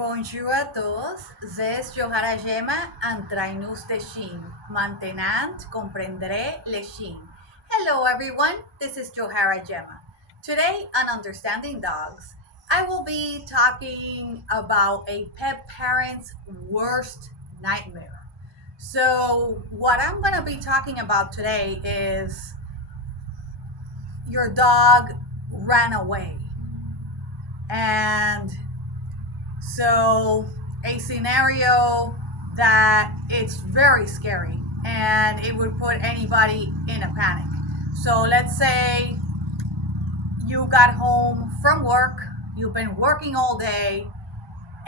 Bonjour à tous, c'est Johara Gemma, Entraineuse de chien, maintenant comprendre le chien. Hello everyone, this is Johara Gemma. Today on Understanding Dogs, I will be talking about a pet parent's worst nightmare. So, what I'm going to be talking about today is your dog ran away. And so, a scenario that it's very scary and it would put anybody in a panic. So, let's say you got home from work, you've been working all day,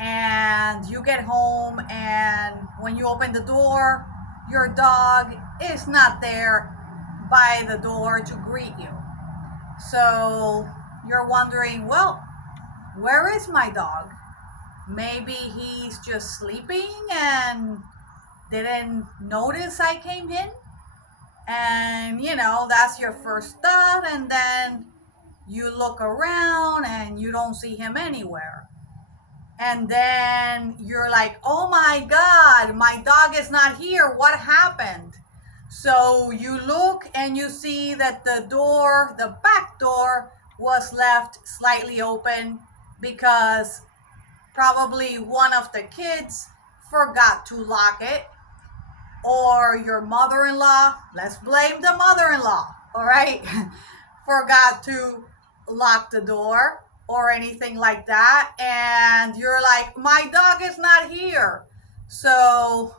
and you get home, and when you open the door, your dog is not there by the door to greet you. So, you're wondering, well, where is my dog? Maybe he's just sleeping and didn't notice I came in. And that's your first thought. And then you look around and you don't see him anywhere. And then you're like, oh my God, my dog is not here. What happened? So you look and you see that the back door, was left slightly open because probably one of the kids forgot to lock it, or your mother-in-law, let's blame the mother-in-law, all right, forgot to lock the door or anything like that, and you're like, my dog is not here. So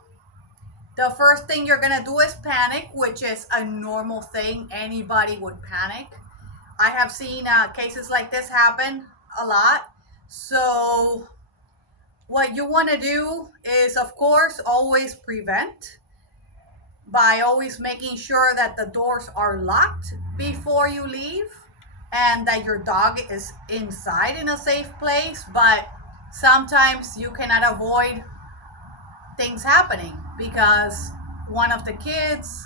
the first thing you're gonna do is panic, which is a normal thing. Anybody would panic. I have seen cases like this happen a lot. So what you want to do is, of course, always prevent by always making sure that the doors are locked before you leave and that your dog is inside in a safe place. But sometimes you cannot avoid things happening because one of the kids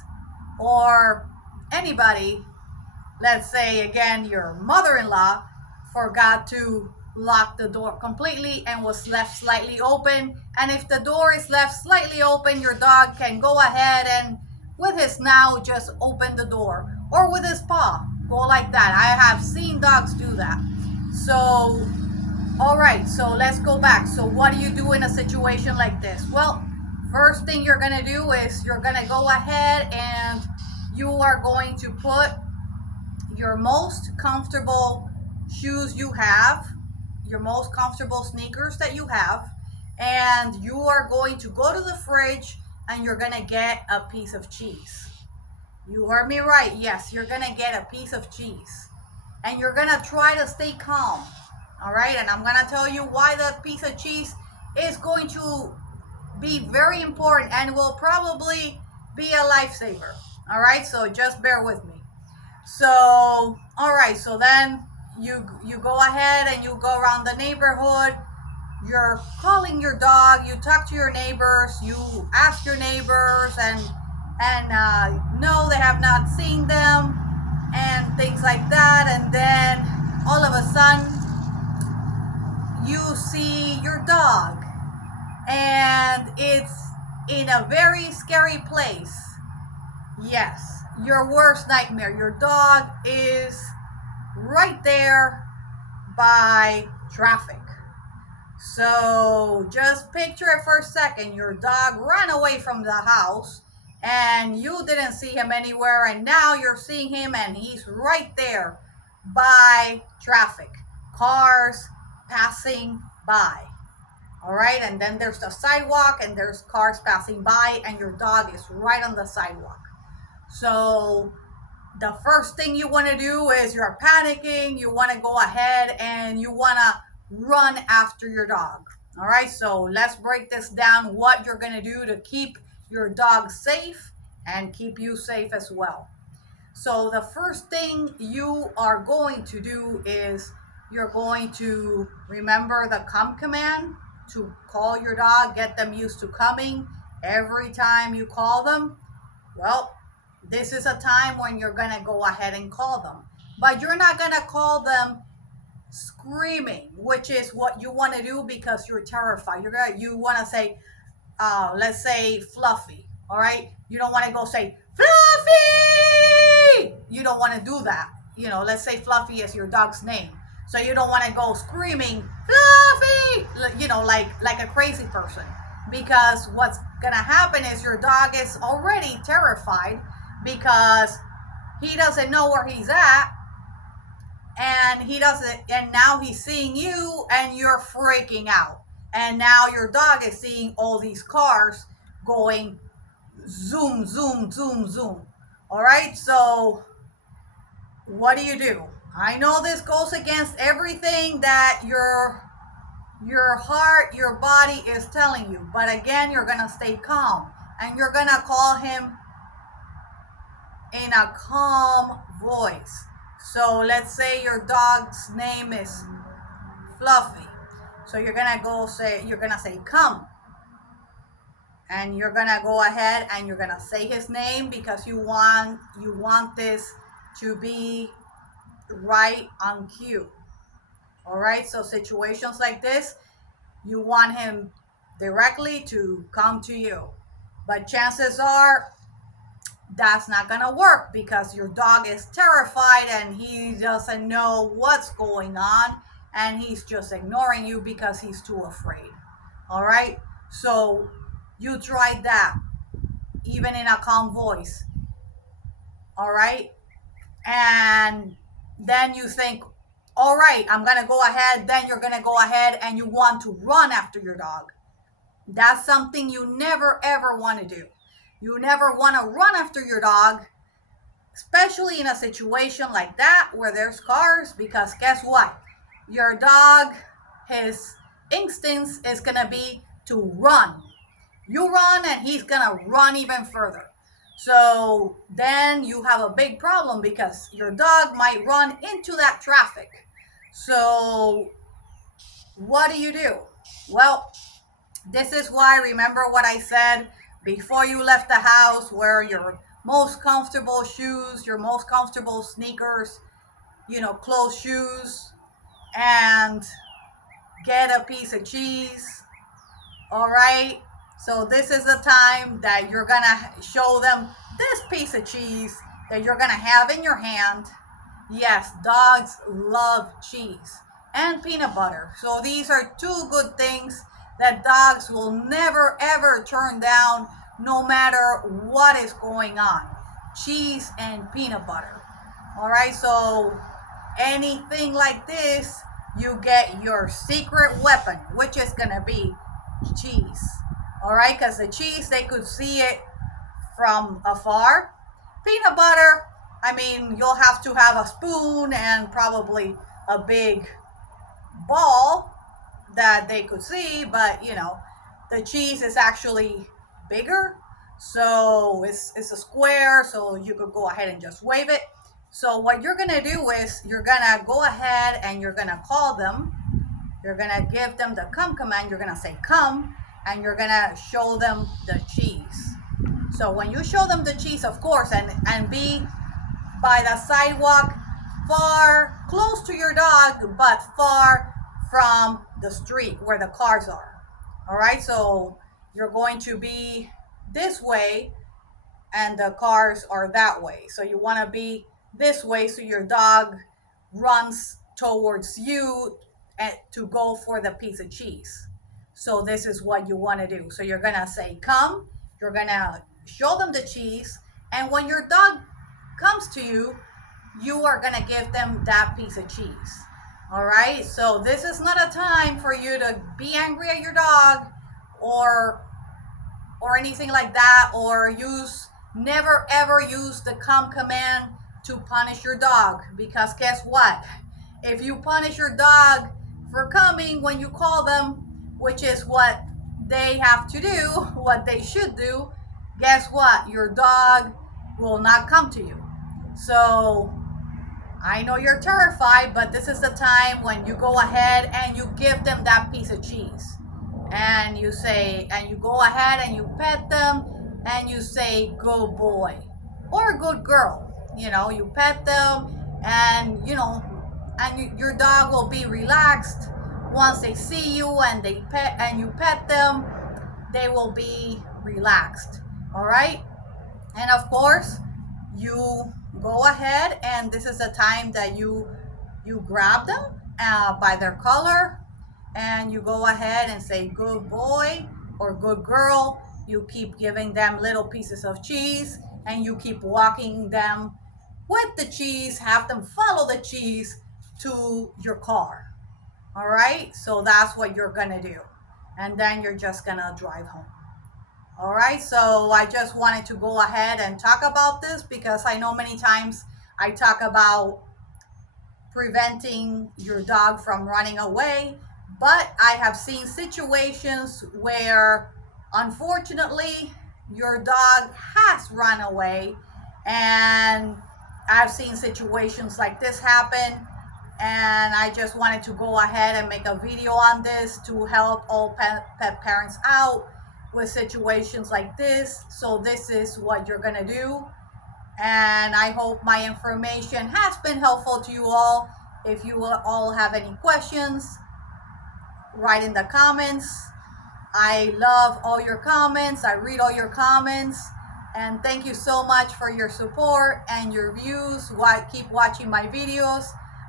or anybody, let's say again your mother-in-law, forgot to lock the door completely and was left slightly open. And if the door is left slightly open, your dog can go ahead and with his snout just open the door, or with his paw go like that. I have seen dogs do that. So all right, so let's go back. So what do you do in a situation like this? Well, first thing you're gonna do is you're gonna go ahead and you are going to put your most comfortable shoes you have, your most comfortable sneakers that you have, and you are going to go to the fridge and you're going to get a piece of cheese. You heard me right. Yes, you're going to get a piece of cheese. And you're going to try to stay calm. All right? And I'm going to tell you why that piece of cheese is going to be very important and will probably be a lifesaver. All right? So just bear with me. So, all right, so then you go ahead and you go around the neighborhood. You're calling your dog. You talk to your neighbors. You ask your neighbors, and no, they have not seen them, and things like that. And then all of a sudden, you see your dog, and it's in a very scary place. Yes, your worst nightmare. Your dog is right there by traffic. So just picture it for a second. Your dog ran away from the house and you didn't see him anywhere, and now you're seeing him and he's right there by traffic. Cars passing by. All right, and then there's the sidewalk and there's cars passing by and your dog is right on the sidewalk. So the first thing you want to do is you're panicking. You want to go ahead and you want to run after your dog. All right, so let's break this down, what you're going to do to keep your dog safe and keep you safe as well. So the first thing you are going to do is you're going to remember the come command to call your dog, get them used to coming every time you call them. Well, this is a time when you're going to go ahead and call them. But you're not going to call them screaming, which is what you want to do because you're terrified. You want to say, let's say Fluffy. All right, you don't want to go say Fluffy. You don't want to do that. Let's say Fluffy is your dog's name, so you don't want to go screaming Fluffy. Like a crazy person, because what's gonna happen is your dog is already terrified because he doesn't know where he's at, and he doesn't and now he's seeing you and you're freaking out, and now your dog is seeing all these cars going zoom zoom zoom zoom. All right, so what do? I know this goes against everything that your heart, your body is telling you, but again, you're gonna stay calm and you're gonna call him in a calm voice. So let's say your dog's name is Fluffy. So you're gonna say come. And you're gonna go ahead and you're gonna say his name because you want this to be right on cue. All right, so situations like this, you want him directly to come to you. But chances are that's not gonna work because your dog is terrified and he doesn't know what's going on, and he's just ignoring you because he's too afraid. All right, so you tried that even in a calm voice. All right, and then you think, all right, I'm gonna go ahead. Then you're gonna go ahead and you want to run after your dog. That's something you never ever want to do. You never want to run after your dog, especially in a situation like that where there's cars, because guess what? Your dog, his instincts is going to be to run. You run and he's going to run even further. So then you have a big problem because your dog might run into that traffic. So what do? Well, this is why, remember what I said before you left the house, wear your most comfortable shoes, your most comfortable sneakers, closed shoes, and get a piece of cheese. All right, so this is the time that you're gonna show them this piece of cheese that you're gonna have in your hand. Yes, dogs love cheese and peanut butter, so these are two good things that dogs will never ever turn down, no matter what is going on. Cheese and peanut butter. All right, so anything like this, you get your secret weapon, which is gonna be cheese. All right, because the cheese, they could see it from afar. Peanut butter, I mean, you'll have to have a spoon and probably a big ball that they could see, but the cheese is actually bigger, so it's a square, so you could go ahead and just wave it. So what you're gonna do is you're gonna go ahead and you're gonna call them. You're gonna give them the come command. You're gonna say come, and you're gonna show them the cheese. So when you show them the cheese, of course, and be by the sidewalk, far close to your dog, but far from the street where the cars are. All right, so you're going to be this way and the cars are that way. So you want to be this way so your dog runs towards you and to go for the piece of cheese. So this is what you want to do. So you're going to say come, you're going to show them the cheese, and when your dog comes to you, you are going to give them that piece of cheese. All right, so this is not a time for you to be angry at your dog or anything like that, or never ever use the come command to punish your dog, because guess what? If you punish your dog for coming when you call them, which is what they have to do, what they should do, guess what? Your dog will not come to you. So I know you're terrified, but this is the time when you go ahead and you give them that piece of cheese. And you say, and you go ahead and you pet them and you say, good boy or good girl. You pet them and, and your dog will be relaxed. Once they see you and you pet them, they will be relaxed. All right. And of course, you go ahead, and this is the time that you grab them by their color, and you go ahead and say good boy or good girl. You keep giving them little pieces of cheese, and you keep walking them with the cheese, have them follow the cheese to your car. All right, so that's what you're gonna do, and then you're just gonna drive home. All right, so I just wanted to go ahead and talk about this because I know many times I talk about preventing your dog from running away, but I have seen situations where unfortunately your dog has run away, and I've seen situations like this happen, and I just wanted to go ahead and make a video on this to help all pet parents out with situations like this. So this is what you're gonna do, and I hope my information has been helpful to you all. If you all have any questions, write in the comments. I love all your comments. I read all your comments, and thank you so much for your support and your views. Keep watching my videos.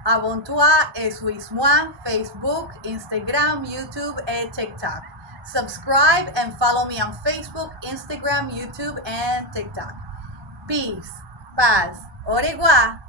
Abonne-toi et suis-moi, Facebook, Instagram, YouTube, and TikTok. Subscribe and follow me on Facebook, Instagram, YouTube, and TikTok. Peace, paz, au revoir.